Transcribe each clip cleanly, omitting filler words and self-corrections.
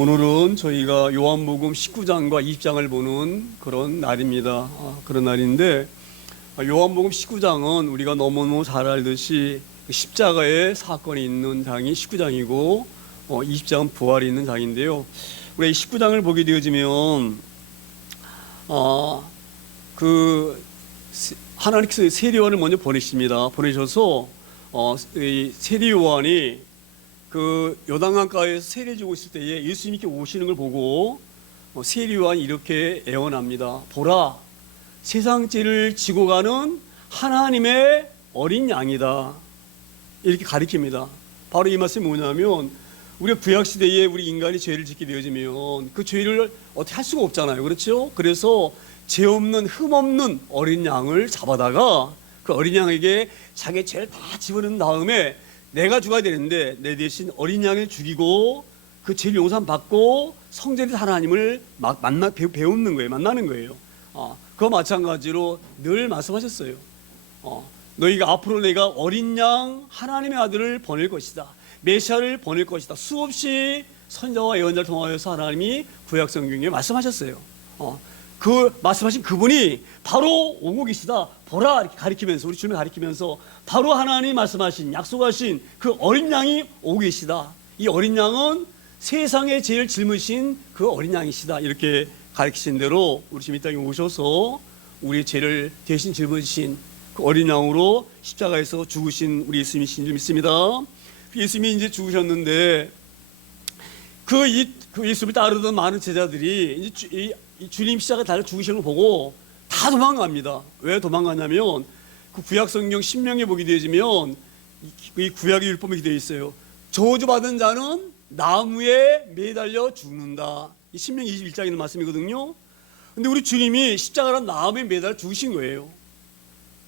오늘은 저희가 요한복음 19장과 20장을 보는 그런 날입니다. 그런 날인데 요한복음 19장은 우리가 너무너무 잘 알듯이 십자가의 사건이 있는 장이 19장이고 20장은 부활이 있는 장인데요. 우리 19장을 보게 되어지면 하나님께서 세례요한을 먼저 보내십니다. 보내셔서 이 세례요한이 그 요단강가에서 세례 주고 있을 때에 예수님께 오시는 걸 보고 세례요한이 이렇게 애원합니다. 보라, 세상 죄를 지고 가는 하나님의 어린 양이다. 이렇게 가리킵니다. 바로 이 말씀이 뭐냐면 우리가 구약시대에 우리 인간이 죄를 짓게 되어지면 그 죄를 어떻게 할 수가 없잖아요. 그렇죠? 그래서 죄 없는 흠 없는 어린 양을 잡아다가 그 어린 양에게 자기 죄를 다 집어넣은 다음에 내가 죽어야 되는데 내 대신 어린 양을 죽이고 그 죄를 용서받고 성전에서 하나님을 배우는 거예요. 만나는 거예요. 그와 마찬가지로 늘 말씀하셨어요. 너희가 앞으로 내가 어린 양 하나님의 아들을 보낼 것이다. 메시아를 보낼 것이다. 수없이 선자와 예언자를 통하여서 하나님이 구약 성경에 말씀하셨어요. 그 말씀하신 그분이 바로 오고 계시다. 보라, 이렇게 가리키면서, 우리 주님을 가리키면서 바로 하나님이 말씀하신, 약속하신 그 어린 양이 오고 계시다. 이 어린 양은 세상에 제일 짊으신 그 어린 양이시다. 이렇게 가리키신 대로 우리 주님 이 땅에 오셔서 우리의 죄를 대신 짊으신 그 어린 양으로 십자가에서 죽으신 우리 예수님이신 줄 믿습니다. 예수님이 이제 죽으셨는데 그 예수님을 따르던 많은 제자들이 이제 이 주님 십자가 달려 죽으시는 걸 보고 다 도망갑니다. 왜 도망가냐면 그 구약 성경 신명기에 보게 되어지면 이 구약의 율법이 되어 있어요. 저주받은 자는 나무에 매달려 죽는다. 이 신명기 21장에 있는 말씀이거든요. 근데 우리 주님이 십자가란 나무에 매달려 죽으신 거예요.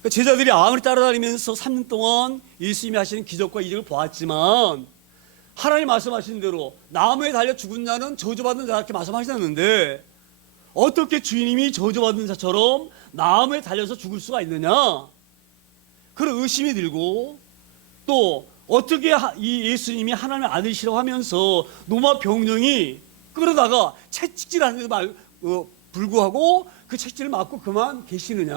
그러니까 제자들이 아무리 따라다니면서 3년 동안 예수님이 하시는 기적과 이적을 보았지만 하나님 말씀하신 대로 나무에 달려 죽은 자는 저주받은 자 이렇게 말씀하셨는데 어떻게 주님이 저주받은 자처럼 나무에 달려서 죽을 수가 있느냐? 그런 의심이 들고 또 어떻게 이 예수님이 하나님의 아들이시라고 하면서 로마 병정이 끌어다가 채찍질하는데도 불구하고 그 채찍질을 맞고 그만 계시느냐?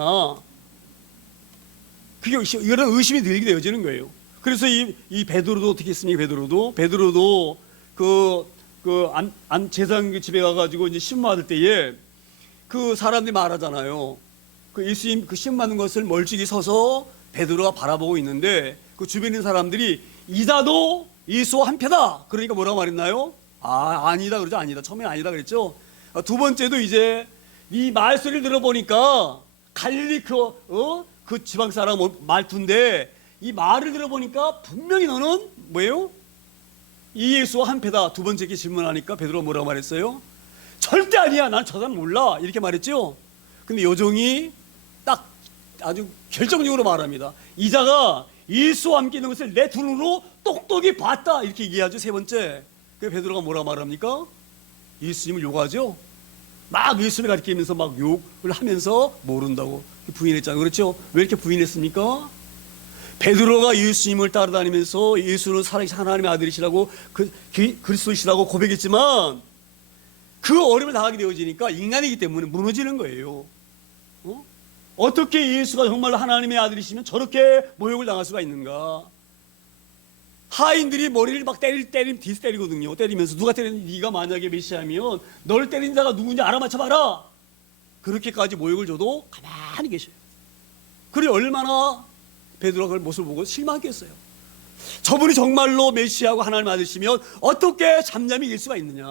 그게 이런 의심이 들게 되어지는 거예요. 그래서 이 베드로도 어떻게 했습니까? 베드로도 제사장 집에 가가지고 이제 신문 받을 때에 그 사람들이 말하잖아요. 그 예수님 그 시험 받는 것을 멀찍이 서서 베드로가 바라보고 있는데 그 주변에 있는 사람들이 이다도 예수와 한패다. 그러니까 뭐라고 말했나요? 아니다 그러죠. 아니다. 처음에 아니다 그랬죠. 두 번째도 이제 이 말소리를 들어보니까 갈릴리 그 지방 사람 말투인데 이 말을 들어보니까 분명히 너는 뭐예요? 이 예수와 한패다. 두 번째 게 질문하니까 베드로가 뭐라고 말했어요? 절대 아니야. 난 저 사람 몰라. 이렇게 말했죠. 근데 요정이 딱 아주 결정적으로 말합니다. 이자가 예수와 함께 있는 것을 내 두 눈으로 똑똑히 봤다. 이렇게 얘기하죠. 세 번째. 그 베드로가 뭐라고 말합니까? 예수님을 욕하죠. 막 예수님을 가리키면서 막 욕을 하면서 모른다고 부인했잖아요. 그렇죠? 왜 이렇게 부인했습니까? 베드로가 예수님을 따라다니면서 예수는 살아계신 하나님의 아들이시라고 그리스도이시라고 고백했지만 그 어려움을 당하게 되어지니까 인간이기 때문에 무너지는 거예요. 어떻게 예수가 정말로 하나님의 아들이시면 저렇게 모욕을 당할 수가 있는가? 하인들이 머리를 막 때리거든요. 때리면서 누가 때리는지 네가 만약에 메시아면 너를 때린 자가 누군지 알아맞혀봐라. 그렇게까지 모욕을 줘도 가만히 계셔요. 그래 얼마나 베드로가 그걸 모습을 보고 실망했겠어요. 저분이 정말로 메시아고 하나님 아들이시면 어떻게 잠잠히 이길 수가 있느냐?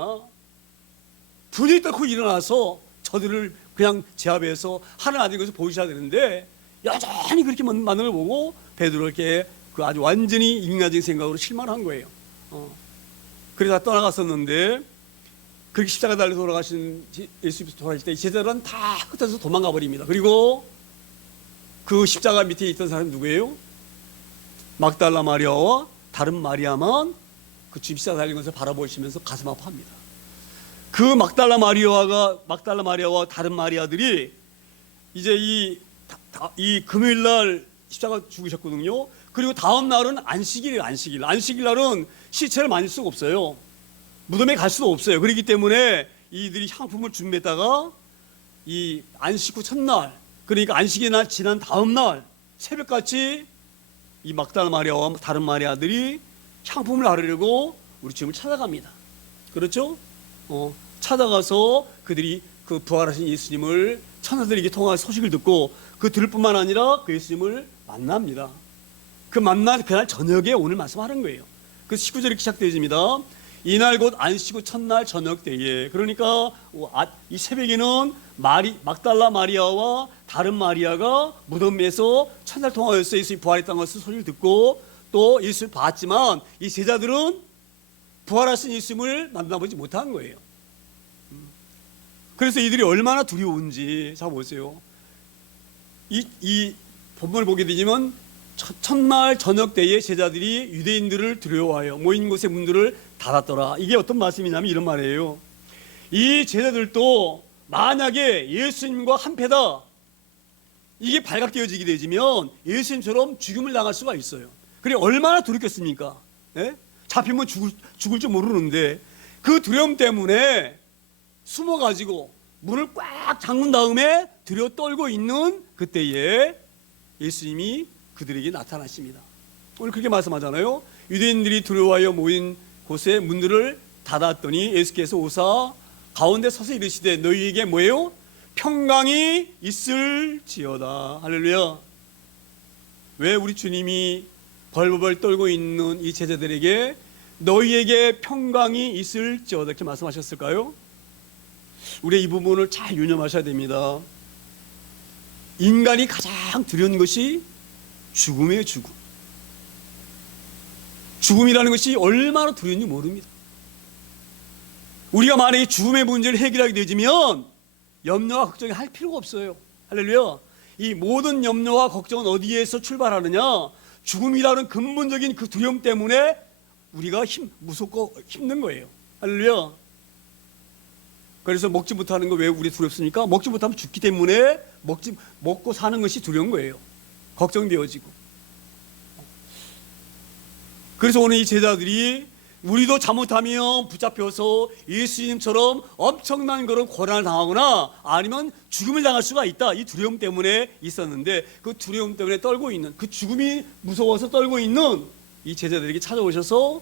분이 뚫고 일어나서 저들을 그냥 제압해서 하나님 아들인 것을 보여주셔야 되는데 여전히 그렇게 만든 걸 보고 베드로에게 그 아주 완전히 인간적인 생각으로 실망한 거예요. 그래서 떠나갔었는데 그렇게 십자가 달려 돌아가신 예수님께서 돌아가실 때 제자들은 다 흩어져서 도망가 버립니다. 그리고 그 십자가 밑에 있던 사람이 누구예요? 막달라 마리아와 다른 마리아만 그 십자가 달린 것을 바라보시면서 가슴 아파합니다. 그 막달라 마리아와 다른 마리아들이 이제 이 금요일 날 십자가 죽으셨거든요. 그리고 다음 날은 안식일이에요. 안식일 날은 시체를 만질 수가 없어요. 무덤에 갈 수도 없어요. 그렇기 때문에 이들이 향품을 준비했다가 이 안식 후 첫날, 그러니까 안식의 날 지난 다음 날 새벽같이 이 막달라 마리아와 다른 마리아들이 향품을 아르려고 우리 주님을 찾아갑니다. 그렇죠? 찾아가서 그들이 그 부활하신 예수님을 천사들에게 통한 소식을 듣고 그 들을 뿐만 아니라 그 예수님을 만납니다. 그 만난 그날 저녁에 오늘 말씀하는 거예요. 그 19절이 이렇게 시작되어집니다. 이날 곧 안식 후 첫날 저녁 때에, 그러니까 이 새벽에는 막달라 마리아와 다른 마리아가 무덤에서 천사를 통하여서 예수님이 부활했다는 것을 소리를 듣고 또 예수를 봤지만 이 제자들은 부활하신 예수님을 만나보지 못한 거예요. 그래서 이들이 얼마나 두려운지 자 보세요. 이 본문을 보게 되지만 첫날 저녁 때에 제자들이 유대인들을 두려워하여 모인 곳의 문들을 닫았더라. 이게 어떤 말씀이냐면 이런 말이에요. 이 제자들도 만약에 예수님과 한패다, 이게 발각되어지게 되지면 예수님처럼 죽음을 당할 수가 있어요. 그래 얼마나 두렵겠습니까? 예? 잡히면 죽을 줄 모르는데 그 두려움 때문에 숨어가지고 문을 꽉 잠근 다음에 두려워 떨고 있는 그때에 예수님이 그들에게 나타나십니다. 오늘 그렇게 말씀하잖아요. 유대인들이 두려워하여 모인 곳에 문들을 닫았더니 예수께서 오사 가운데 서서 이르시되 너희에게 뭐예요? 평강이 있을지어다. 할렐루야. 왜 우리 주님이 벌벌 떨고 있는 이 제자들에게 너희에게 평강이 있을지어다 이렇게 말씀하셨을까요? 우리 이 부분을 잘 유념하셔야 됩니다. 인간이 가장 두려운 것이 죽음이에요. 죽음이라는 것이 얼마나 두려운지 모릅니다. 우리가 만약에 죽음의 문제를 해결하게 되지면 염려와 걱정이 할 필요가 없어요. 할렐루야. 이 모든 염려와 걱정은 어디에서 출발하느냐? 죽음이라는 근본적인 그 두려움 때문에 우리가 무섭고 힘든 거예요. 할렐루야. 그래서 먹지 못하는 거 왜 우리 두렵습니까? 먹지 못하면 죽기 때문에 먹고 사는 것이 두려운 거예요. 걱정되어지고. 그래서 오늘 이 제자들이 우리도 잘못하면 붙잡혀서 예수님처럼 엄청난 그런 고난을 당하거나 아니면 죽음을 당할 수가 있다. 이 두려움 때문에 있었는데 그 두려움 때문에 떨고 있는, 그 죽음이 무서워서 떨고 있는 이 제자들에게 찾아오셔서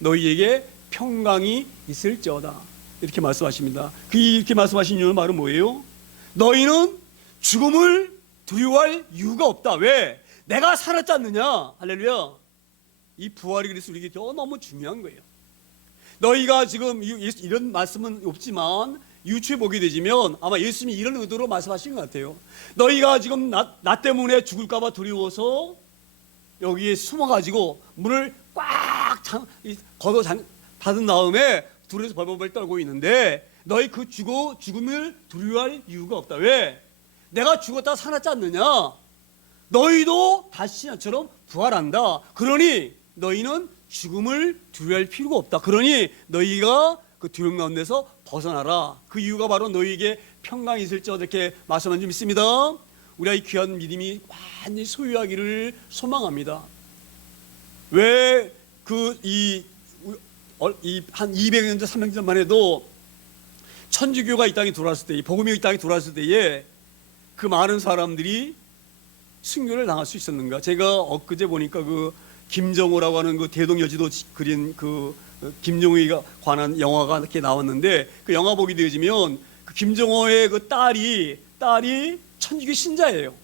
너희에게 평강이 있을지어다 이렇게 말씀하십니다. 이렇게 말씀하신 이유는 바로 뭐예요? 너희는 죽음을 두려워할 이유가 없다. 왜? 내가 살았지 않느냐. 할렐루야. 이 부활이 그래서 우리에게 너무 중요한 거예요. 너희가 지금 이런 말씀은 없지만 유추해 보게 되지면 아마 예수님이 이런 의도로 말씀하신 것 같아요. 너희가 지금 나 때문에 죽을까 봐 두려워서 여기에 숨어가지고 문을 꽉 걷어 닫은 다음에 둘이서 벌벌 떨고 있는데 너희 그 죽음을 두려워할 이유가 없다. 왜? 내가 죽었다 살았지 않느냐. 너희도 다시 나처럼 부활한다. 그러니 너희는 죽음을 두려워할 필요가 없다. 그러니 너희가 그 두려움 가운데서 벗어나라. 그 이유가 바로 너희에게 평강이 있을지어다 이렇게 말씀한 줄 믿습니다. 우리가 이 귀한 믿음이 완전히 소유하기를 소망합니다. 왜 한 200년 전 300년 전만 해도 천주교가 이 땅에 들어왔을 때, 복음이 이 땅에 들어왔을 때에 그 많은 사람들이 순교를 당할 수 있었는가? 제가 엊그제 보니까 그 김정호라고 하는 그 대동여지도 그린 그 김정호에 관한 영화가 이렇게 나왔는데 그 영화 보게 되어지면 그 김정호의 그 딸이 천주교 신자예요.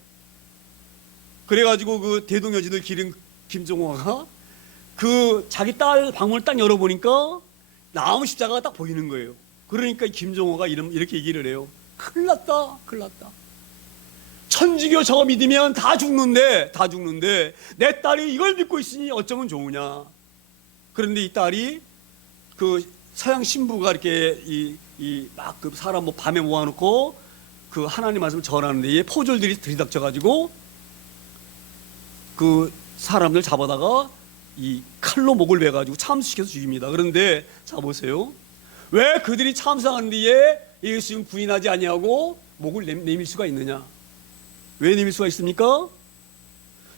그래가지고 그 대동여지도 기린 김정호가 그 자기 딸 방문을 딱 열어보니까 나무 십자가가 딱 보이는 거예요. 그러니까 김정호가 이렇게 얘기를 해요. 큰일 났다. 천주교 저거 믿으면 다 죽는데 내 딸이 이걸 믿고 있으니 어쩌면 좋으냐. 그런데 이 딸이 그 서양 신부가 이렇게 막 그 사람 뭐 밤에 모아놓고 그 하나님 말씀을 전하는데 얘 포졸들이 들이닥쳐가지고 그 사람들 잡아다가 이 칼로 목을 베가지고 참수시켜서 죽입니다. 그런데 자 보세요. 왜 그들이 참상하는 뒤에 예수님 부인하지 아니하고 목을 내밀 수가 있느냐? 왜 내밀 수가 있습니까?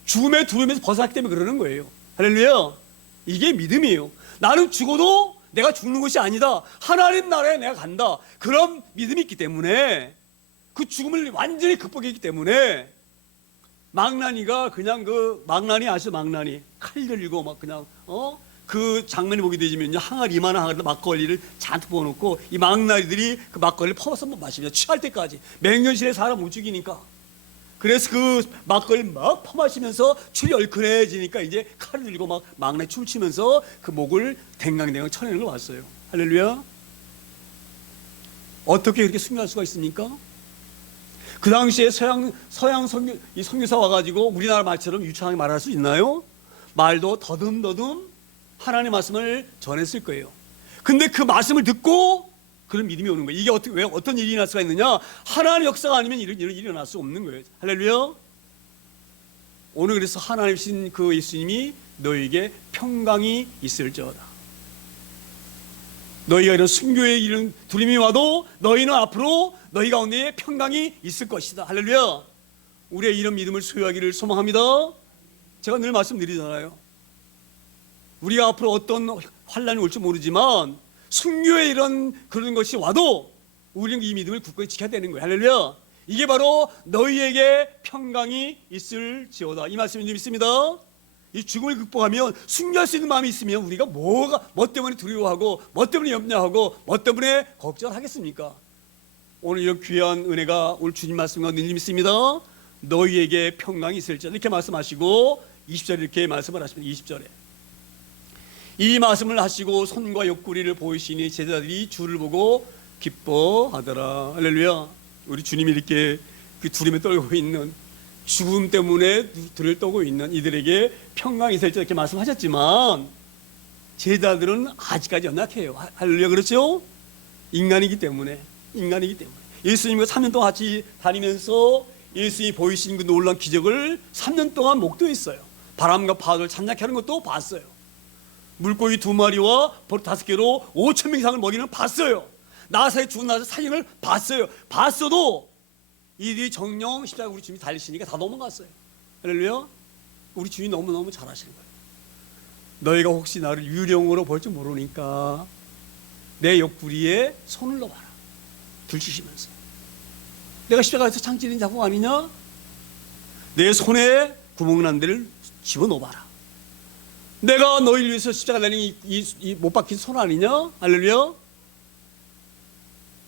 죽음의 두려움에서 벗어났기 때문에 그러는 거예요. 할렐루야. 이게 믿음이에요. 나는 죽어도 내가 죽는 것이 아니다. 하나님 나라에 내가 간다. 그런 믿음이 있기 때문에, 그 죽음을 완전히 극복했기 때문에, 망나니가 그냥 망나니 아시죠? 망나니 칼 들고 막 그냥 그 장면이 보게 되지면요, 항아리, 이만한 항아리에 막걸리를 잔뜩 부어놓고 이 망나니들이 그 막걸리를 퍼서 마십니다. 취할 때까지. 맹년실에 사람 못 죽이니까. 그래서 그 막걸리 막 퍼마시면서 출이 얼큰해지니까 이제 칼을 들고 막 막내 춤추면서 그 목을 댕강댕강 쳐내는 걸 봤어요. 할렐루야. 어떻게 그렇게 순교할 수가 있습니까? 그 당시에 서양 선교사 와가지고 우리나라 말처럼 유창하게 말할 수 있나요? 말도 더듬더듬 하나님의 말씀을 전했을 거예요. 근데 그 말씀을 듣고 그런 믿음이 오는 거예요. 이게 왜 어떤 일이 일어날 수가 있느냐? 하나님의 역사가 아니면 이런 일이 일어날 수 없는 거예요. 할렐루야. 오늘 그래서 하나님이신 그 예수님이 너에게 평강이 있을지어다. 너희가 이런 순교의 이런 두림이 와도 너희는 앞으로 너희 가운데 평강이 있을 것이다. 할렐루야. 우리의 이런 믿음을 소유하기를 소망합니다. 제가 늘 말씀드리잖아요. 우리가 앞으로 어떤 환란이 올지 모르지만 순교의 이런 그런 것이 와도 우리는 이 믿음을 굳건히 지켜야 되는 거예요. 할렐루야. 이게 바로 너희에게 평강이 있을지어다. 이 말씀을 믿습니다. 이 죽음을 극복하면 순교할 수 있는 마음이 있으면 우리가 뭐 때문에 두려워하고 뭐 때문에 염려하고 뭐 때문에 걱정을 하겠습니까? 오늘 이런 귀한 은혜가 오늘 주님 말씀과 늘 믿습니다. 너희에게 평강이 있을지어다 이렇게 말씀하시고 20절에 이렇게 말씀을 하십니다. 20절에 이 말씀을 하시고 손과 옆구리를 보이시니 제자들이 주를 보고 기뻐하더라. 할렐루야. 우리 주님이 이렇게 그 두려움에 떨고 있는, 죽음 때문에 들을 떠고 있는 이들에게 평강이 있을지 이렇게 말씀하셨지만 제자들은 아직까지 연약해요. 할렐루야. 그렇죠? 인간이기 때문에 예수님과 3년 동안 같이 다니면서 예수님이 보이신 그 놀라운 기적을 3년 동안 목도했어요. 바람과 파도를 잠잠케 하는 것도 봤어요. 물고기 2마리와 버릇 5개로 5,000명 이상을 먹이는 봤어요. 나사에 죽은 나사 사진을 봤어요. 봤어도 이들이 정령 십자가 우리 주님이 달리시니까 다 넘어갔어요. 할렐루야. 우리 주님이 너무너무 잘하시는 거예요. 너희가 혹시 나를 유령으로 볼 줄 모르니까 내 옆구리에 손을 넣어봐라. 들치시면서 내가 십자가에서 창질인 자국 아니냐? 내 손에 구멍난 데를 집어넣어봐라. 내가 너희를 위해서 십자가 달린 이 못 박힌 손 아니냐? 할렐루야.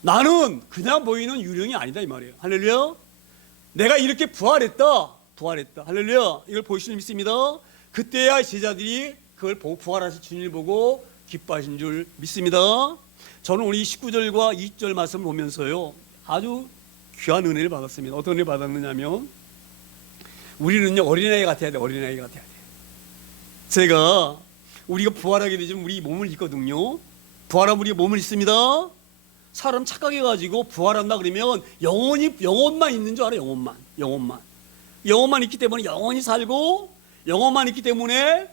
나는 그냥 보이는 유령이 아니다 이 말이에요. 할렐루야. 내가 이렇게 부활했다. 할렐루야. 이걸 보시는 믿습니다. 그때야 제자들이 그걸 보고 부활하신 주님을 보고 기뻐하신 줄 믿습니다. 저는 우리 19절과 20절 말씀을 보면서요 아주 귀한 은혜를 받았습니다. 어떤 은혜를 받았느냐면 우리는요 어린아이 같아야 돼. 제가 우리가 부활하게 되면 우리 몸을 입거든요. 부활하면 우리가 몸을 입습니다. 사람 착각해 가지고 부활한다 그러면 영혼만 있는 줄 알아요. 영혼만 있기 때문에 영원히 살고 영혼만 있기 때문에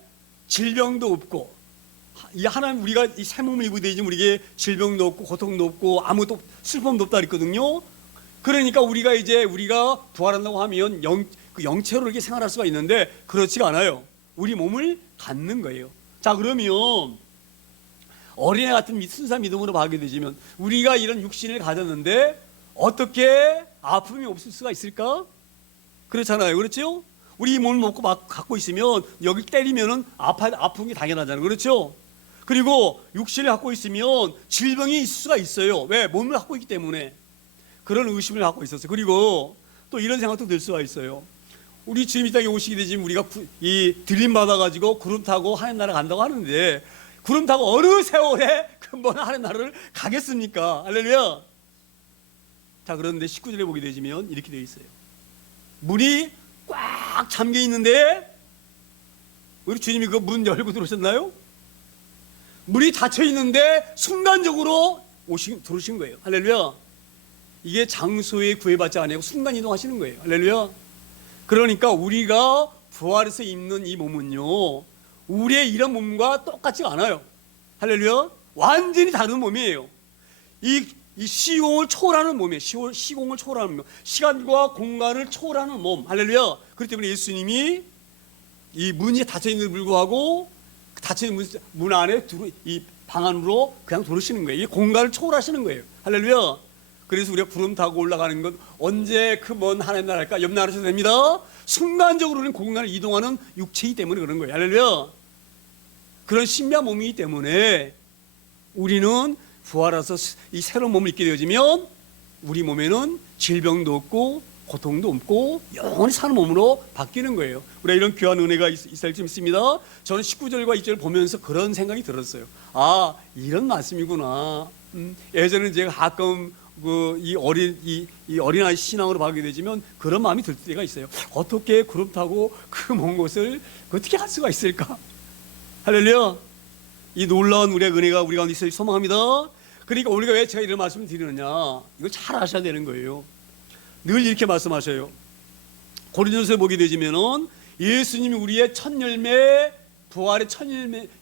질병도 없고 이 하나님 우리가 이 새 몸을 입게 되지 우리에게 질병도 없고 고통도 없고 아무것도 슬픔도 없다 그랬거든요. 그러니까 우리가 부활한다고 하면 영체로 이렇게 생활할 수가 있는데 그렇지가 않아요. 우리 몸을 갖는 거예요. 자 그러면 어린애 같은 순수한 믿음으로 가게 되지만 우리가 이런 육신을 가졌는데 어떻게 아픔이 없을 수가 있을까? 그렇잖아요. 그렇죠? 우리 몸을 먹고 막 갖고 있으면 여기 때리면은 아픈 게 당연하잖아요. 그렇죠? 그리고 육신을 갖고 있으면 질병이 있을 수가 있어요. 왜? 몸을 갖고 있기 때문에. 그런 의심을 갖고 있었어요. 그리고 또 이런 생각도 들 수가 있어요. 우리 주님 이 땅에 오시게 되지면 우리가 이 들림 받아가지고 구름 타고 하나님 나라 간다고 하는데 구름 타고 어느 세월에 금방 하나님 나라를 가겠습니까? 할렐루야. 자 그런데 19절에 보게 되지면 이렇게 되어 있어요. 문이 꽉 잠겨 있는데 우리 주님이 그 문 열고 들어오셨나요? 문이 닫혀 있는데 순간적으로 들어오신 거예요. 할렐루야. 이게 장소에 구애받지 아니고 순간 이동하시는 거예요. 할렐루야. 그러니까 우리가 부활해서 입는 이 몸은요 우리의 이런 몸과 똑같지가 않아요. 할렐루야. 완전히 다른 몸이에요. 이 시공을 초월하는 몸이에요. 시공을 초월하는 몸. 시간과 공간을 초월하는 몸. 할렐루야. 그렇기 때문에 예수님이 이 문이 닫혀있는데도 불구하고 닫혀있는 문 안에 이 방안으로 그냥 들어오시는 거예요. 이 공간을 초월하시는 거예요. 할렐루야. 그래서 우리가 구름 타고 올라가는 건 언제 그 먼 하나님 나라일까? 옆 나라에서 됩니다. 순간적으로 우리는 공간을 이동하는 육체이기 때문에 그런 거예요. 할렐루야. 그런 신비한 몸이기 때문에 우리는 부활해서 이 새로운 몸을 입게 되어지면 우리 몸에는 질병도 없고 고통도 없고 영원히 사는 몸으로 바뀌는 거예요. 우리가 이런 귀한 은혜가 있을 줄 믿습니다. 저는 19절과 2절을 보면서 그런 생각이 들었어요. 아, 이런 말씀이구나. 예전에 제가 가끔 이 어린아이 신앙으로 가게 되지만 그런 마음이 들 때가 있어요. 어떻게 구름 타고 그 먼 곳을 어떻게 할 수가 있을까? 할렐루야. 이 놀라운 우리의 은혜가 우리 가운데 있어야 소망합니다. 그러니까 우리가 왜 제가 이런 말씀을 드리느냐, 이거 잘 아셔야 되는 거예요. 늘 이렇게 말씀하셔요. 고린도서에 보게 되지면은 예수님이 우리의 첫 열매, 부활의 첫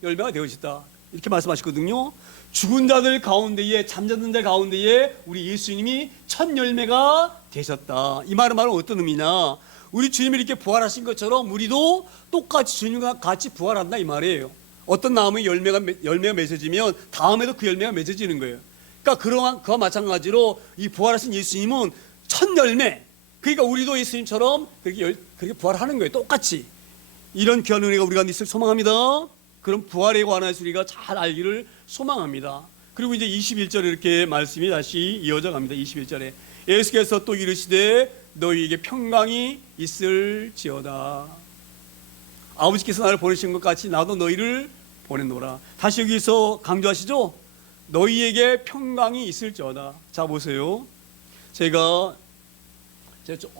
열매가 되어졌다 이렇게 말씀하시거든요. 죽은 자들 가운데에, 잠자는 자 가운데에 우리 예수님이 첫 열매가 되셨다. 이 말은 어떤 의미냐, 우리 주님이 이렇게 부활하신 것처럼 우리도 똑같이 주님과 같이 부활한다 이 말이에요. 어떤 나무에 열매가 맺어지면 다음에도 그 열매가 맺어지는 거예요. 그러니까 그와 마찬가지로 이 부활하신 예수님은 첫 열매, 그러니까 우리도 예수님처럼 그렇게 부활하는 거예요. 똑같이. 이런 귀한 은혜가 우리 가운데 있을 소망합니다. 그런 부활에 관해서 우리가 잘 알기를 소망합니다. 그리고 이제 21절에 이렇게 말씀이 다시 이어져 갑니다. 21절에 예수께서 또 이르시되 너희에게 평강이 있을지어다. 아버지께서 나를 보내신 것 같이 나도 너희를 보내노라. 다시 여기서 강조하시죠. 너희에게 평강이 있을지어다. 자 보세요. 제가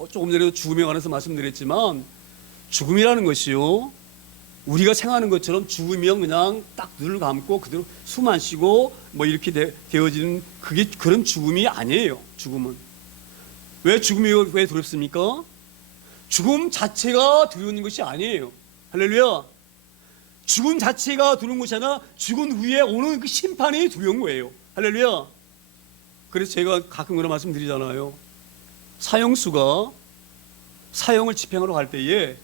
조금 전에도 죽음에 관해서 말씀드렸지만 죽음이라는 것이요, 우리가 생각하는 것처럼 죽으면 그냥 딱 눈을 감고 그대로 숨 안 쉬고 뭐 이렇게 되어지는 그런 죽음이 아니에요. 죽음은 왜 죽음이 왜 두렵습니까? 죽음 자체가 두려운 것이 아니에요. 할렐루야. 죽음 자체가 두려운 것이 아니라 죽은 후에 오는 그 심판이 두려운 거예요. 할렐루야. 그래서 제가 가끔 그런 말씀 드리잖아요. 사형수가 사형을 집행하러 갈 때에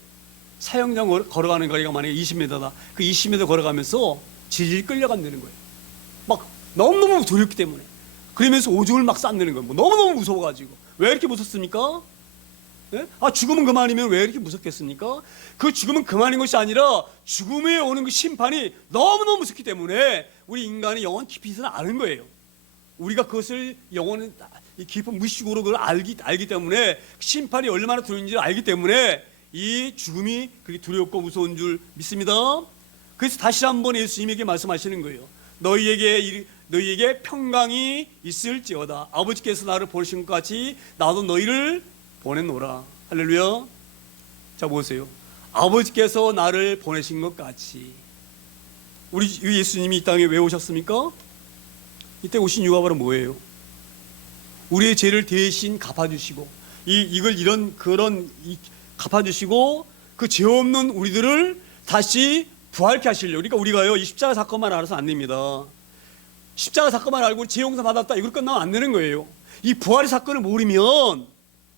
사형장 걸어가는 거리가 만약에 20m다. 그 20m 걸어가면서 질질 끌려간다는 거예요. 막 너무너무 두렵기 때문에. 그러면서 오줌을 막 쌌다는 거예요. 너무너무 무서워가지고. 왜 이렇게 무섭습니까? 네? 죽음은 그만이면 왜 이렇게 무섭겠습니까? 그 죽음은 그만인 것이 아니라 죽음에 오는 그 심판이 너무너무 무섭기 때문에 우리 인간이 영원 깊이 있어는 아는 거예요. 우리가 그것을 영원히 깊은 무의식으로 그걸 알기 때문에 심판이 얼마나 두려운지를 알기 때문에 이 죽음이 그렇게 두렵고 무서운 줄 믿습니다. 그래서 다시 한번 예수님에게 말씀하시는 거예요. 너희에게 평강이 있을지어다. 아버지께서 나를 보내신 것 같이 나도 너희를 보내노라. 할렐루야. 자 보세요. 아버지께서 나를 보내신 것 같이. 우리 예수님이 이 땅에 왜 오셨습니까? 이때 오신 이유가 바로 뭐예요? 우리의 죄를 대신 갚아주시고 갚아주시고 그 죄 없는 우리들을 다시 부활케 하시려고. 그러니까 우리가요 이 십자가 사건만 알아서 안 됩니다. 십자가 사건만 알고 죄 용서 받았다 이걸 끝나면 안 되는 거예요. 이 부활의 사건을 모르면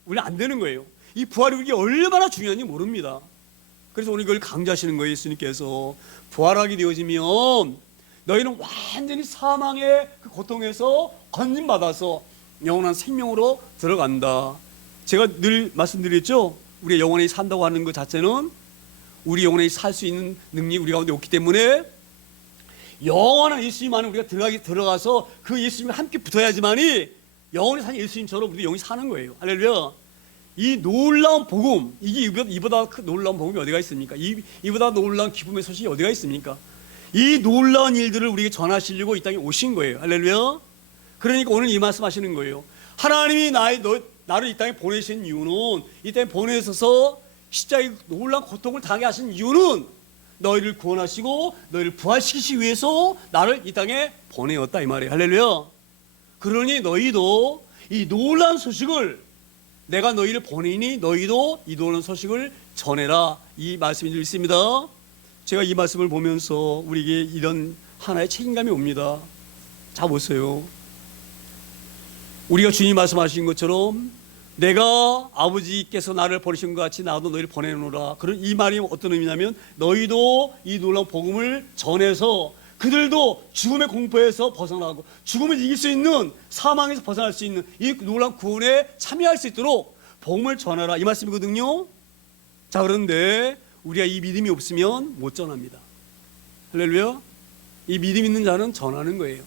우리는 안 되는 거예요. 이 부활이 우리에게 얼마나 중요한지 모릅니다. 그래서 오늘 이걸 강조하시는 거예요. 예수님께서 부활하게 되어지면 너희는 완전히 사망의 그 고통에서 건진받아서 영원한 생명으로 들어간다. 제가 늘 말씀드렸죠. 우리가 영원히 산다고 하는 것 자체는 우리 영원히 살 수 있는 능력이 우리 가운데 없기 때문에 영원한 예수님 안에 우리가 들어가서 그 예수님과 함께 붙어야지만이 영원히 사는 예수님처럼 우리도 영원히 사는 거예요. 할렐루야. 이 놀라운 복음, 이보다 놀라운 복음이 어디가 있습니까? 이보다 놀라운 기쁨의 소식이 어디가 있습니까? 이 놀라운 일들을 우리에게 전하시려고 이 땅에 오신 거예요. 할렐루야. 그러니까 오늘 이 말씀 하시는 거예요. 하나님이 나를 이 땅에 보내신 이유는, 이 땅에 보내셔서 십자가의 놀라운 고통을 당하게 하신 이유는 너희를 구원하시고 너희를 부활시키시기 위해서 나를 이 땅에 보내었다 이 말이에요. 할렐루야. 그러니 너희도 이 놀라운 소식을, 내가 너희를 보내니 너희도 이 놀라운 소식을 전해라, 이 말씀이 있습니다. 제가 이 말씀을 보면서 우리에게 이런 하나의 책임감이 옵니다. 자 보세요. 우리가 주님 말씀하신 것처럼 내가 아버지께서 나를 보내신 것 같이 나도 너희를 보내노라. 그런 이 말이 어떤 의미냐면 너희도 이 놀라운 복음을 전해서 그들도 죽음의 공포에서 벗어나고 죽음을 이길 수 있는, 사망에서 벗어날 수 있는 이 놀라운 구원에 참여할 수 있도록 복음을 전하라, 이 말씀이거든요. 자, 그런데 우리가 이 믿음이 없으면 못 전합니다. 할렐루야. 이 믿음 있는 자는 전하는 거예요.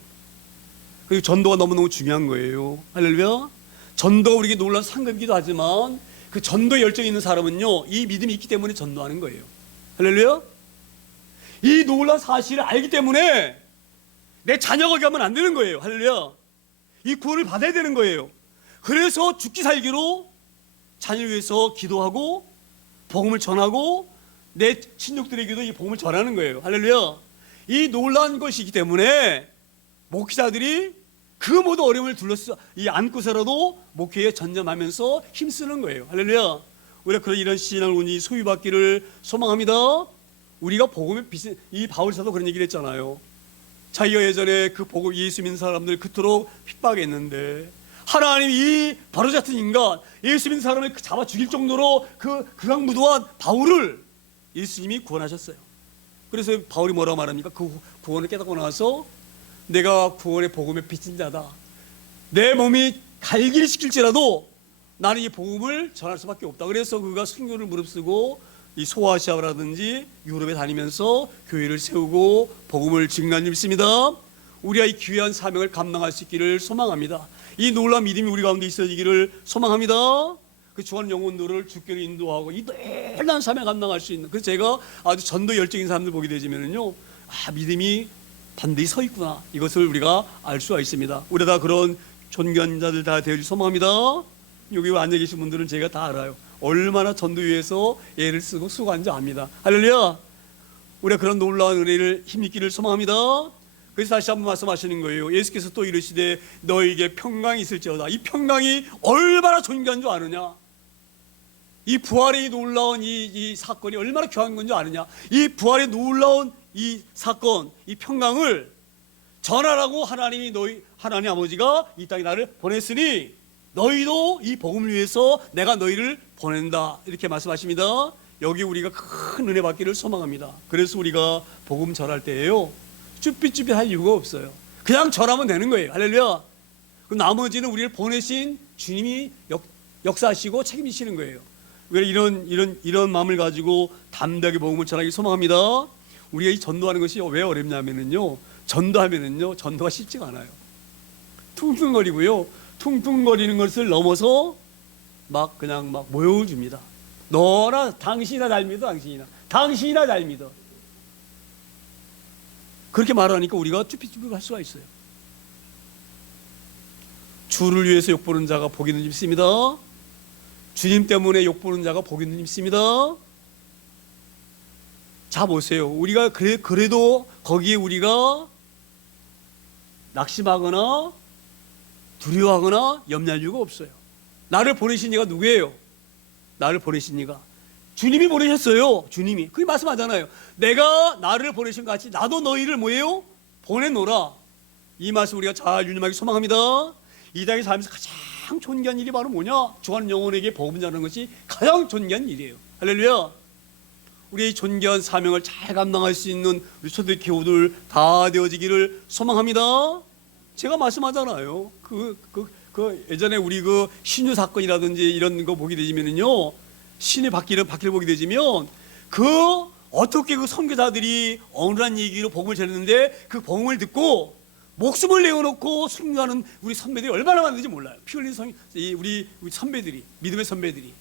그리고 전도가 너무너무 중요한 거예요. 할렐루야. 전도가 우리에게 놀라운 상급이기도 하지만 그 전도에 열정이 있는 사람은요, 이 믿음이 있기 때문에 전도하는 거예요. 할렐루야. 이 놀라운 사실을 알기 때문에 내 자녀가 가면 안 되는 거예요. 할렐루야. 이 구원을 받아야 되는 거예요. 그래서 죽기 살기로 자녀를 위해서 기도하고 복음을 전하고 내 친족들에게도 이 복음을 전하는 거예요. 할렐루야. 이 놀라운 것이기 때문에 목회자들이 그 모든 어려움을 둘러싸 안고서라도 목회에 전념하면서 힘쓰는 거예요. 할렐루야. 우리가 그런 이런 신앙을 운이 소유받기를 소망합니다. 우리가 복음의 빛인, 이 바울사도 그런 얘기를 했잖아요. 자기가 예전에 그 복음 예수 믿는 사람들 그토록 핍박했는데 하나님이 이 바로 같은 인간, 예수 믿는 사람을 잡아 죽일 정도로 그 극악무도한 바울을 예수님이 구원하셨어요. 그래서 바울이 뭐라고 말합니까? 그 구원을 깨닫고 나서 내가 구원의 복음의 빚진 자다. 내 몸이 갈기를 시킬지라도 나는 이 복음을 전할 수밖에 없다. 그래서 그가 순교를 무릅쓰고 이 소아시아라든지 유럽에 다니면서 교회를 세우고 복음을 증거한 일 있습니다. 우리가 이 귀한 사명을 감당할 수 있기를 소망합니다. 이 놀라운 믿음이 우리 가운데 있어지기를 소망합니다. 그 주하는 영혼들을 주께로 인도하고 이 놀라운 사명 감당할 수 있는, 그래서 제가 아주 전도 열정인 사람들 보게 되면은요, 믿음이 반드시 서 있구나, 이것을 우리가 알 수가 있습니다. 우리 다 그런 존귀한 자들 다 되길 소망합니다. 여기 앉아 계신 분들은 제가 다 알아요. 얼마나 전도 위해서 애를 쓰고 수고한지 압니다. 할렐루야. 우리가 그런 놀라운 은혜를 힘입기를 소망합니다. 그래서 다시 한번 말씀하시는 거예요. 예수께서 또 이르시되 너에게 평강이 있을지어다. 이 평강이 얼마나 존귀한 줄 아느냐. 이 부활의 놀라운 이 사건이 얼마나 귀한 건 줄 아느냐. 이 부활의 놀라운 이 사건, 이 평강을 전하라고 하나님 아버지가 이 땅에 나를 보냈으니 너희도 이 복음을 위해서 내가 너희를 보낸다, 이렇게 말씀하십니다. 여기 우리가 큰 은혜 받기를 소망합니다. 그래서 우리가 복음 전할 때에요, 쭈삣쭈삣 할 이유가 없어요. 그냥 전하면 되는 거예요. 할렐루야. 그 나머지는 우리를 보내신 주님이 역사하시고 책임지시는 거예요. 왜 이런 마음을 가지고 담대하게 복음을 전하기 소망합니다. 우리가 이 전도하는 것이 왜 어렵냐면은요, 전도가 쉽지가 않아요. 퉁퉁거리고요. 퉁퉁거리는 것을 넘어서 그냥 모여줍니다. 너나 당신이나 잘 믿어, 당신이나 잘 믿어. 그렇게 말하니까 우리가 쭈삣쭈삣 할 수가 있어요. 주를 위해서 욕보는 자가 복이 있는 줄 믿습니다. 주님 때문에 욕보는 자가 복이 있는 줄 믿습니다. 자, 보세요. 우리가 그래도 거기에 우리가 낙심하거나 두려워하거나 염려할 이유가 없어요. 나를 보내신 이가 누구예요? 나를 보내신 이가 주님이 보내셨어요. 주님이. 그게 말씀하잖아요. 내가 나를 보내신 것 같이 나도 너희를 뭐예요? 보내노라. 이 말씀 우리가 잘 유념하기 소망합니다. 이 땅에 살면서 가장 존귀한 일이 바로 뭐냐? 주하는 영혼에게 복음 전하는 것이 가장 존귀한 일이에요. 할렐루야. 우리의 존귀한 사명을 잘 감당할 수 있는 우리 초대 교우들 다 되어지기를 소망합니다. 제가 말씀하잖아요. 예전에 우리 신유 사건이라든지 이런 거 보게 되면은요, 신의 바퀴를 보게 되면 어떻게 선교사들이 어눌한 얘기로 복음을 전했는데 그 복음을 듣고 목숨을 내어놓고 순교하는 우리 선배들이 얼마나 많은지 몰라요. 피 흘린 우리 선배들이, 믿음의 선배들이.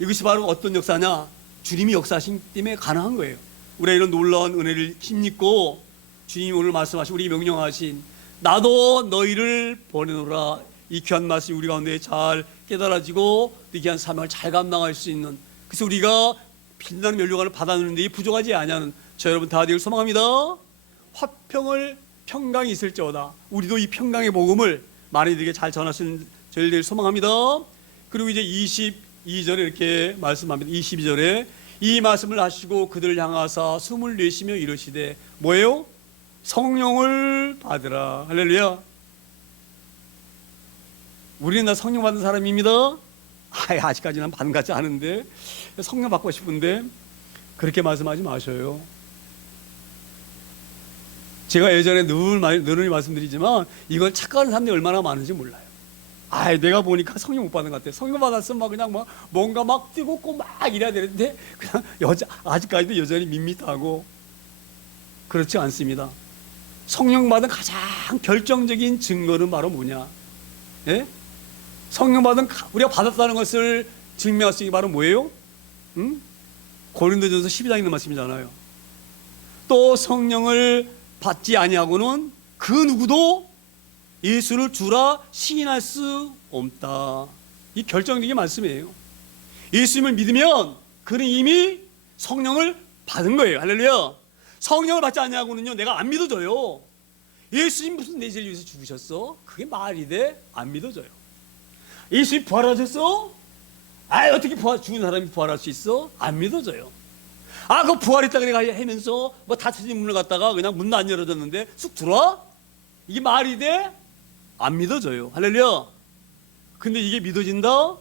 이것이 바로 어떤 역사냐? 주님이 역사하신 때문에 가능한 거예요. 우리가 이런 놀라운 은혜를 힘입고 주님이 오늘 말씀하신, 우리 명령하신 나도 너희를 보내노라, 이 귀한 말씀이 우리 가운데 잘 깨달아지고 이 귀한 사명을 잘 감당할 수 있는, 그래서 우리가 빛나는 면류관을 받아내는데 이 부족하지 아니하는 저 여러분 다 되길 소망합니다. 화평을 평강이 있을지어다. 우리도 이 평강의 복음을 많이들에게 잘 전할 수 있는 저희들 되길 소망합니다. 그리고 이제 22절에 이렇게 말씀합니다. 22절에 이 말씀을 하시고 그들을 향하사 숨을 내쉬며 이르시되 뭐예요? 성령을 받으라. 할렐루야. 우리는 다 성령 받은 사람입니다. 아직까지는 받은 것 같지 않은데 성령 받고 싶은데 그렇게 말씀하지 마셔요. 제가 예전에 늘 말씀드리지만 이걸 착각하는 사람들이 얼마나 많은지 몰라요. 내가 보니까 성령 못 받은 것 같아. 성령 받았으면 막 그냥 막 뭔가 막 뜨겁고 막 이래야 되는데 그냥 아직까지도 여전히 밋밋하고 그렇지 않습니다. 성령 받은 가장 결정적인 증거는 바로 뭐냐? 예? 성령 받은 우리가 받았다는 것을 증명할 수 있는 게 바로 뭐예요? 고린도전서 12장에 있는 말씀이잖아요. 또 성령을 받지 아니하고는 그 누구도 예수를 주라 시인할 수 없다. 이 결정적인 말씀이에요. 예수님을 믿으면 그는 이미 성령을 받은 거예요. 할렐루야. 성령을 받지 아니하고는요 내가 안 믿어져요. 예수님 무슨 내 죄를 위해서 죽으셨어? 그게 말이 돼? 안 믿어져요. 예수님 부활하셨어? 어떻게 죽은 사람이 부활할 수 있어? 안 믿어져요. 그 부활했다 그래 하면서 뭐 닫혀진 문을 갖다가 그냥 문도 안 열어줬는데 쑥 들어와? 이게 말이 돼? 안 믿어져요. 할렐루야. 근데 이게 믿어진다?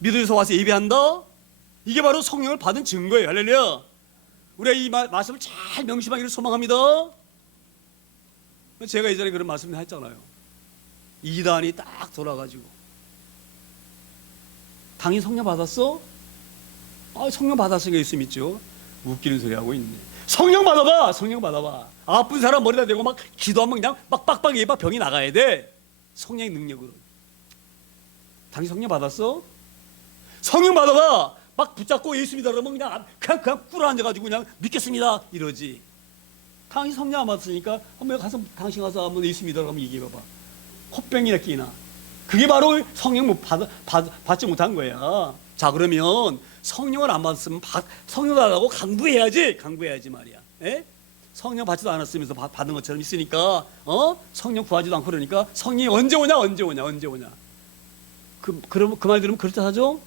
믿어져서 와서 예배한다? 이게 바로 성령을 받은 증거예요. 할렐루야. 우리가 이 말씀을 잘 명심하기를 소망합니다. 제가 예전에 그런 말씀을 했잖아요. 이단이 딱 돌아가지고 당연히 성령 받았어? 성령 받았으니까 예수 믿죠. 웃기는 소리 하고 있네. 성령 받아봐. 성령 받아봐. 아픈 사람 머리다 대고 막 기도하면 그냥 막 빡빡 예봐 병이 나가야 돼. 성령의 능력으로. 당신 성령 받았어? 성령 받아봐. 막 붙잡고 예수 믿어 그러면 그냥 꿇어 앉아가지고 그냥 믿겠습니다 이러지. 당신 성령 안 받았으니까 한번 당신 가서 한번 예수 믿어 그러면 얘기해봐봐. 헛병이나 끼나. 그게 바로 성령 받지 못한 거야. 자, 그러면 성령을 안 받았으면 성령 달라고 강구해야지 말이야. 에? 성령 받지도 않았으면서 받은 것처럼 있으니까 성령 구하지도 않고 그러니까 성령이 언제 오냐. 그 말 들으면 그렇다 하죠?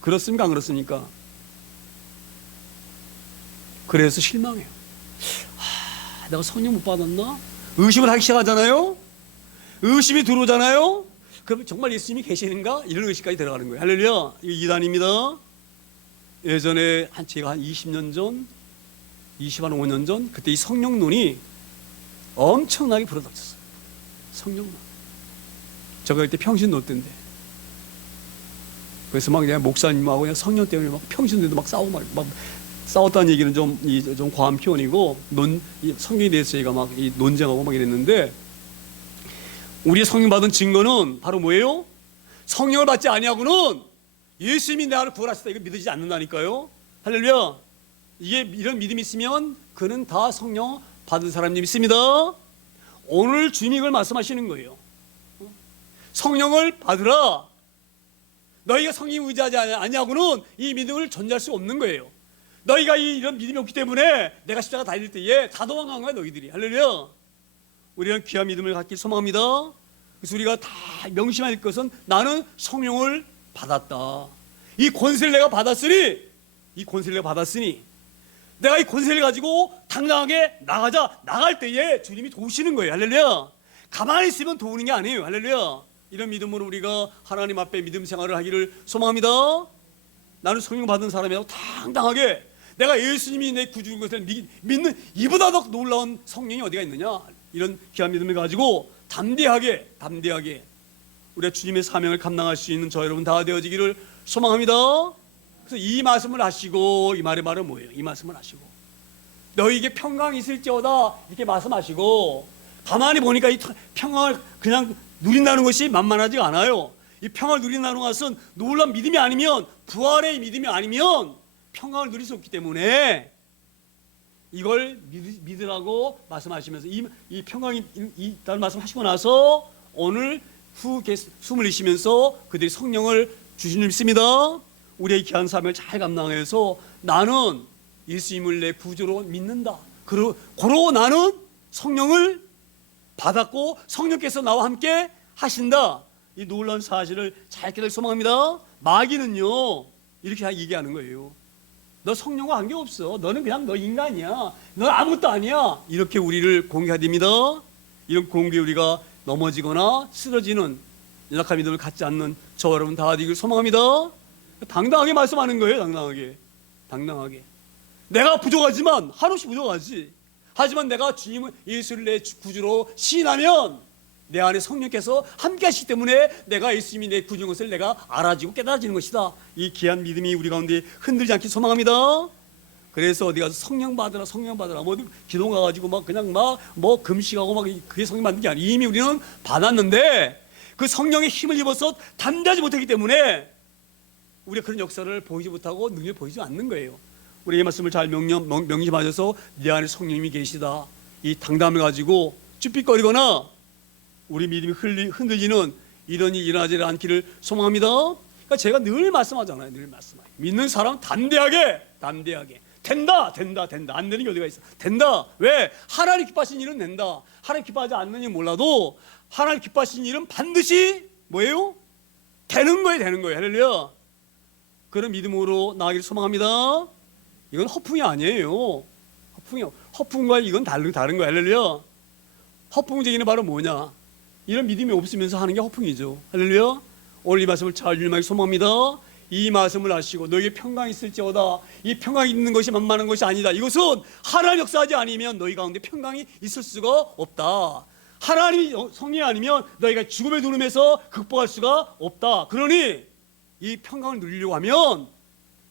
그렇습니까 안 그렇습니까? 그래서 실망해요. 내가 성령 못 받았나? 의심을 하기 시작하잖아요. 의심이 들어오잖아요. 그럼 정말 예수님이 계시는가? 이런 의식까지 들어가는 거예요. 할렐루야. 이거 이단입니다. 예전에 제가 한 20년 전, 25년 전 그때 이 성령론이 엄청나게 불어닥쳤어요. 성령론. 제가 그때 평신 놓던데. 그래서 막 그냥 목사님하고 그냥 성령 때문에 막 평신들도 막 싸우고 막 싸웠다는 얘기는 좀 과한 표현이고 성경에 대해서 저희가 막 논쟁하고 막 이랬는데 우리의 성령 받은 증거는 바로 뭐예요? 성령을 받지 아니하고는 예수님이 나를 부활하셨다 이거 믿어지지 않는다니까요. 할렐루야. 이게 이런 믿음이 있으면 그는 다 성령 받은 사람이 있습니다. 오늘 주님이 이걸 말씀하시는 거예요. 성령을 받으라. 너희가 성령 의지하지 아니하고는 이 믿음을 전제할 수 없는 거예요. 너희가 이런 믿음이 없기 때문에 내가 십자가 달릴 때에 다 도망간 거야 너희들이. 할렐루야. 우리는 귀한 믿음을 갖길 소망합니다. 그래서 우리가 다 명심해야 할 것은 나는 성령을 받았다. 이 권세를 내가 받았으니 내가 이 권세를 가지고 당당하게 나갈 때에 주님이 도우시는 거예요. 할렐루야. 가만히 있으면 도우는 게 아니에요. 할렐루야. 이런 믿음으로 우리가 하나님 앞에 믿음 생활을 하기를 소망합니다. 나는 성령 받은 사람이라고 당당하게 내가 예수님이 내 구주인 것을 믿는 이보다 더 놀라운 성령이 어디가 있느냐. 이런 귀한 믿음을 가지고 담대하게 우리가 주님의 사명을 감당할 수 있는 저 여러분 다 되어지기를 소망합니다. 그래서 이 말씀을 하시고 이 말의 말은 뭐예요? 이 말씀을 하시고 너희에게 평강이 있을지어다 이렇게 말씀하시고 가만히 보니까 이 평강을 그냥 누린다는 것이 만만하지가 않아요. 이 평강을 누린다는 것은 놀라운 믿음이 아니면 부활의 믿음이 아니면 평강을 누릴 수 없기 때문에 이걸 믿으라고 말씀하시면서 이 평강이 있다는 말씀하시고 나서 오늘 숨을 쉬시면서 그들이 성령을 주신 줄 믿습니다. 우리의 귀한 삶을 잘 감당해서 나는 예수님을 내 구주로 믿는다. 고로 나는 성령을 받았고 성령께서 나와 함께 하신다. 이 놀라운 사실을 잘 깨달을 소망합니다. 마귀는요 이렇게 얘기하는 거예요. 너 성령과 관계없어. 너는 그냥 너 인간이야. 너 아무것도 아니야. 이렇게 우리를 공개하됩니다. 이런 공개에 우리가 넘어지거나 쓰러지는 연약한 믿음을 갖지 않는 저 여러분 다 되기를 소망합니다. 당당하게 말씀하는 거예요. 당당하게 내가 부족하지만 한없이 부족하지. 하지만 내가 주님 예수를 내 구주로 시인하면 내 안에 성령께서 함께 하시기 때문에 내가 예수님이 내 구주인 것을 내가 알아지고 깨달아지는 것이다. 이 귀한 믿음이 우리 가운데 흔들지 않기 소망합니다. 그래서 어디 가서 성령 받으라 성령 받으라 뭐 기도 가가지고 막 그냥 막 뭐 금식하고 막 그게 성령 받는 게 아니에요. 이미 우리는 받았는데 그 성령의 힘을 입어서 담대하지 못하기 때문에 우리가 그런 역사를 보이지 못하고 능력을 보이지 않는 거예요. 우리 이 말씀을 잘 명심하셔서 내 안에 성령님이 계시다, 이 당담을 가지고 쭈삣거리거나 우리 믿음이 흔들리는 이런 일이 일어나지 않기를 소망합니다. 그러니까 제가 늘 말씀하잖아요. 늘 말씀해요. 믿는 사람 담대하게 된다. 안 되는 게 어디가 있어? 된다. 왜? 하나님 기뻐하신 일은 된다. 하나님 기뻐하지 않는 일 몰라도 하나님 기뻐하신 일은 반드시 뭐예요? 되는 거예요. 할렐루야. 그런 믿음으로 나아가기를 소망합니다. 이건 허풍이 아니에요. 허풍과 이건 다른 거예요. 할렐루야. 허풍쟁이는 바로 뭐냐? 이런 믿음이 없으면서 하는 게 허풍이죠. 할렐루야. 오늘 이 말씀을 잘 유념하기 소망합니다. 이 말씀을 아시고 너에게 평강이 있을지어다. 이 평강이 있는 것이 만만한 것이 아니다. 이것은 하나님 역사하지 않으면 너희 가운데 평강이 있을 수가 없다. 하나님이 성령이 아니면 너희가 죽음의 두름에서 극복할 수가 없다. 그러니 이 평강을 누리려고 하면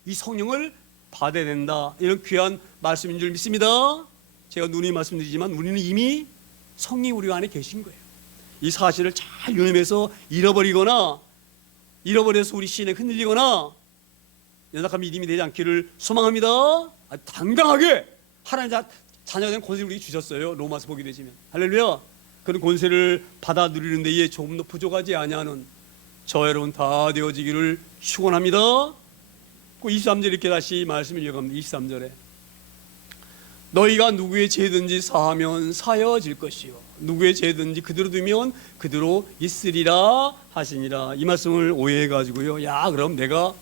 이 성령을 받아야 된다. 이런 귀한 말씀인 줄 믿습니다. 제가 누누이 말씀드리지만 우리는 이미 성령이 우리 안에 계신 거예요. 이 사실을 잘 유념해서 잃어버려서 우리 신에 흔들리거나 연약한 믿음이 되지 않기를 소망합니다. 당당하게 하나님 자녀가 된 권세를 우리에게 주셨어요. 로마서 보게 되시면. 할렐루야. 그런 권세를 받아 누리는 데에 조금 더 부족하지 아니하는 저 여러분 다 되어지기를 축원합니다. 23절 이렇게 다시 말씀을 이어갑니다. 23절에 너희가 누구의 죄든지 사하면 사여질 것이요 누구의 죄든지 그대로 두면 그대로 있으리라 하시니라. 이 말씀을 오해해가지고요, 야 그럼 내가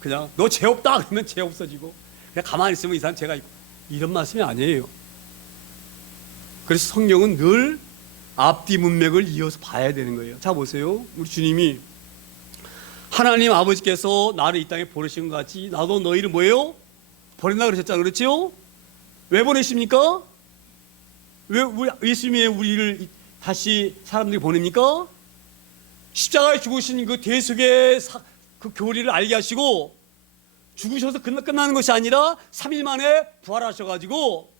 그냥 너 죄 없다 그러면 죄 없어지고 그냥 가만히 있으면 이 사람 죄가 있고, 이런 말씀이 아니에요. 그래서 성경은 늘 앞뒤 문맥을 이어서 봐야 되는 거예요. 자 보세요. 우리 주님이 하나님 아버지께서 나를 이 땅에 보내신 것 같이 나도 너희를 뭐예요? 보낸다 그러셨잖아요. 그렇죠? 왜 보내십니까? 왜 예수님이 우리를 다시 사람들이 보냅니까? 십자가에 죽으신 그 대속의 그 교리를 알게 하시고 죽으셔서 끝나는 것이 아니라 3일 만에 부활하셔가지고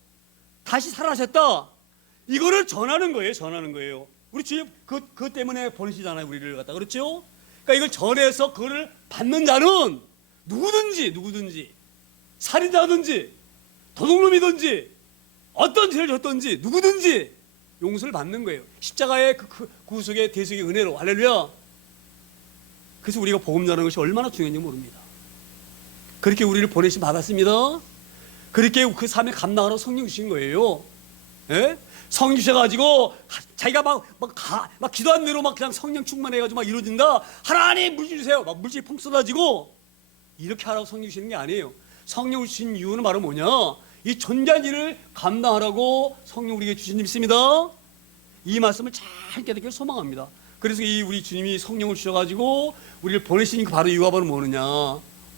다시 살아나셨다. 이거를 전하는 거예요. 우리 주님 그것 때문에 보내시잖아요. 우리를 갖다. 그렇죠? 그러니까 이걸 전해서 그거를 받는 자는 누구든지 살인자든지 도둑놈이든지 어떤 죄를 졌든지 누구든지 용서를 받는 거예요. 십자가의 그 구속의 대속의 은혜로. 할렐루야. 그래서 우리가 복음 전하는 것이 얼마나 중요한지 모릅니다. 그렇게 우리를 보내심 받았습니다. 그렇게 그 삶에 감당하라고 성령 주신 거예요. 예? 성령 주셔가지고 자기가 막 기도한 대로 막 그냥 성령 충만해가지고 막 이루어진다. 하나님 물질 주세요. 막 물질이 펑 쏟아지고 이렇게 하라고 성령 주시는 게 아니에요. 성령 주신 이유는 바로 뭐냐? 이 존재한 일을 감당하라고 성령 우리에게 주신 줄 믿습니다. 이 말씀을 잘 깨닫기를 소망합니다. 그래서 이 우리 주님이 성령을 주셔가지고 우리를 보내신 바로 이유가 바로 뭐느냐?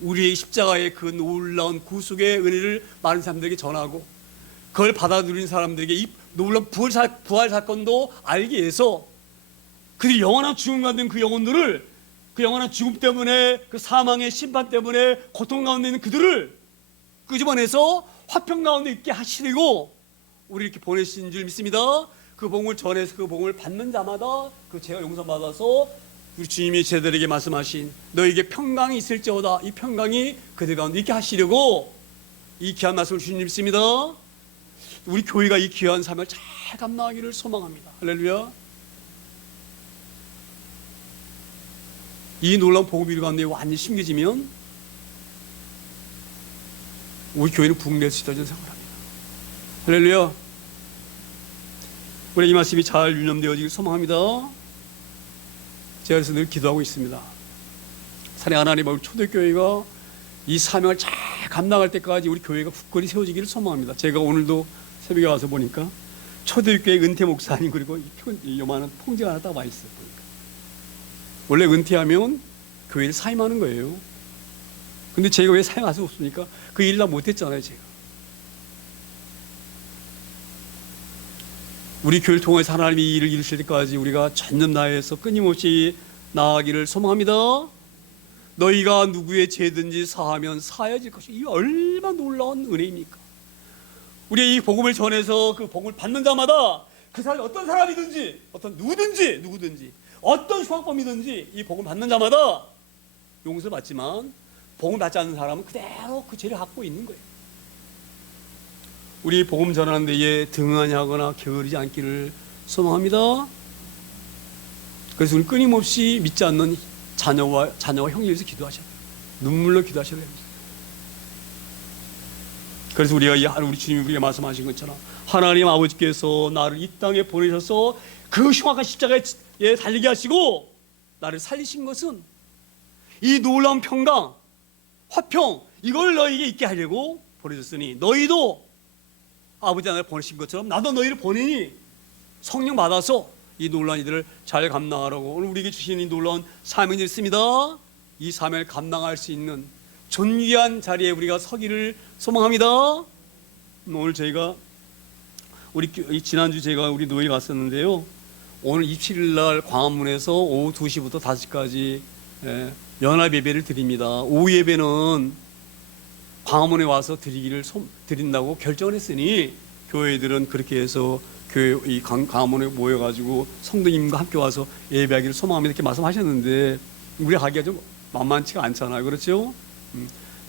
우리의 십자가의 그 놀라운 구속의 은혜를 많은 사람들에게 전하고 그걸 받아 누린 사람들에게 이 놀라운 부활 사건도 알게 해서 그들이 영원한 죽음 가운데 있는 그 영혼들을, 그 영원한 죽음 때문에 그 사망의 심판 때문에 고통 가운데 있는 그들을 끄집어내서 화평 가운데 있게 하시려고 우리 이렇게 보내신 줄 믿습니다. 그 복음을 전해서 그 복음을 받는 자마다 그 죄가 용서받아서 우리 주님이 제자들에게 말씀하신 너에게 평강이 있을지어다. 이 평강이 그들 가운데 있게 하시려고 이 귀한 말씀을 주신 줄 믿습니다. 우리 교회가 이 귀한 삶을 잘 감당하기를 소망합니다. 할렐루야. 이 놀라운 복음 일 가운데 완전히 심겨지면 우리 교회는 부흥될 수 있다고 저는 생각합니다. 할렐루야. 우리 이 말씀이 잘 유념되어지길 소망합니다. 제가 그래서 늘 기도하고 있습니다. 산의 하나님 우리 초대교회가 이 사명을 잘 감당할 때까지 우리 교회가 굳건히 세워지기를 소망합니다. 제가 오늘도 새벽에 와서 보니까 초대교회 은퇴 목사님 그리고 요만한 통지가 하나 딱 와 있어요. 보니까. 원래 은퇴하면 교회를 사임하는 거예요. 근데 제가 왜 사임할 수 없습니까? 그 일을 다 못했잖아요. 제가 우리 교회를 통해서 하나님이 이 일을 이루실 때까지 우리가 전념 다해서 끊임없이 나아가기를 소망합니다. 너희가 누구의 죄든지 사하면 사해질 것이, 이 얼마나 놀라운 은혜입니까? 우리 이 복음을 전해서 그 복음을 받는 자마다 그 사람이 어떤 사람이든지, 어떤 누구든지 어떤 흉악범이든지 이 복음 받는 자마다 용서를 받지만, 복음 받지 않는 사람은 그대로 그 죄를 갖고 있는 거예요. 우리 복음 전하는 데에 등한히 하거나 게으르지 않기를 소망합니다. 그래서 우리 끊임없이 믿지 않는 자녀와 형제에 대해서 기도하셔야 돼요. 눈물로 기도하셔야 됩니다. 그래서 우리 주님이 우리에게 말씀하신 것처럼 하나님 아버지께서 나를 이 땅에 보내셔서 그 흉악한 십자가에 달리게 하시고 나를 살리신 것은 이 놀라운 평강, 화평, 이걸 너희에게 있게 하려고 보내셨으니 너희도 아버지 하나님 보내신 것처럼 나도 너희를 보내니 성령 받아서 이 놀라운 일들을 잘 감당하라고 오늘 우리에게 주신 이 놀라운 사명이 있습니다. 이 사명을 감당할 수 있는 존귀한 자리에 우리가 서기를 소망합니다. 오늘 저희가 지난주 제가 우리 노예에 갔었는데요. 오늘 27일 날 광화문에서 오후 2시부터 5시까지 연합 예배를 드립니다. 오후 예배는 광화문에 와서 드린다고 결정을 했으니 교회들은 그렇게 해서 교회 이 광화문에 모여가지고 성도님과 함께 와서 예배하기를 소망합니다. 이렇게 말씀하셨는데 우리가 가기가 좀 만만치가 않잖아요. 그렇죠?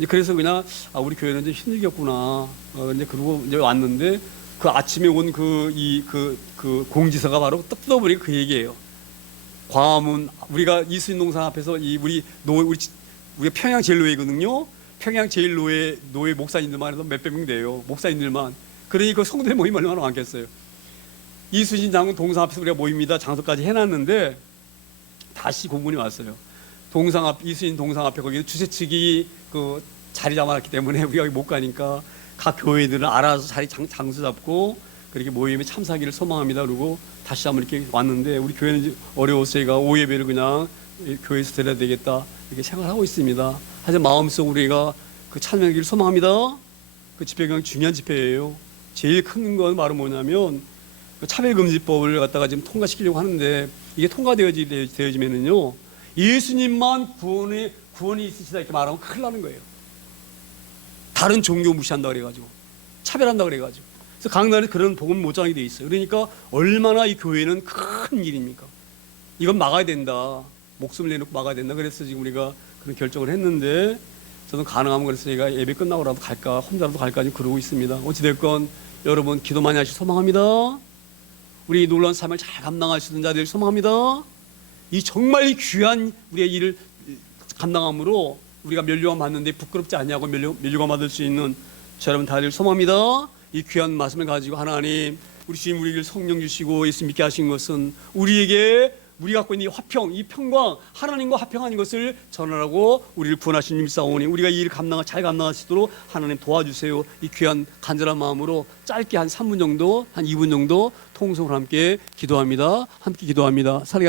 그래서 그냥 우리 교회는 좀 힘들겠구나. 근데 그러고 이제 왔는데 그 아침에 온 그 공지서가 바로 떡 뜯어보니까 그 얘기예요. 광화문 우리가 이수인 농상 앞에서 우리가 평양 제일노예거든요. 평양 제일노예 목사님들만 해도 몇백 명 돼요. 목사님들만. 그러니 그 성도의 모임 얼마나 많겠어요. 이수신 장군 동상 앞에서 우리가 모입니다. 장소까지 해놨는데 다시 공문이 왔어요. 이수신 동상 앞에 거기 주최 측이 그 자리 잡아놨기 때문에 우리가 못 가니까 각 교회들은 알아서 장소 잡고 그렇게 모임에 참석하기를 소망합니다. 그리고 다시 한번 이렇게 왔는데 우리 교회는 어려워서 제가 오후 예배를 그냥 교회에서 드려야 되겠다 이렇게 생각하고 있습니다. 하지만 마음속으로 우리가 그 참여하기를 소망합니다. 그 집회가 굉장히 중요한 집회예요. 제일 큰 건 바로 뭐냐면 그 차별금지법을 갖다가 지금 통과시키려고 하는데 이게 통과되어지면은요 예수님만 구원이 있으시다 이렇게 말하면 큰일 나는 거예요. 다른 종교 무시한다 그래가지고 차별한다 그래가지고 그래서 각 나라에 그런 복음 못 전하게 돼 있어요. 그러니까 얼마나 이 교회는 큰 일입니까? 이건 막아야 된다. 목숨을 내놓고 막아야 된다. 그래서 지금 우리가 그런 결정을 했는데 저는 가능하면 그래서 제가 예배 끝나고라도 갈까 혼자라도 갈까 지금 그러고 있습니다. 어찌됐건 여러분 기도 많이 하시길 소망합니다. 우리 놀라운 삶을 잘 감당할 수 있는 자들 소망합니다. 이 정말 귀한 우리의 일을 감당함으로 우리가 면류관 받는데 부끄럽지 않냐고 면류관 받을 수 있는 저 여러분 다들 소망합니다. 이 귀한 말씀을 가지고 하나님 우리 주님 우리에게 성령 주시고 예수 믿게 하신 것은 우리에게 우리 갖고 있는 이 화평, 이 평강, 하나님과 화평한 이것을 전하라고 우리를 구원하신 님 싸우니 우리가 이 일을 잘 감당할 수 있도록 하나님 도와주세요. 이 귀한 간절한 마음으로 짧게 한 3분 정도, 한 2분 정도 통성으로 함께 기도합니다. 함께 기도합니다.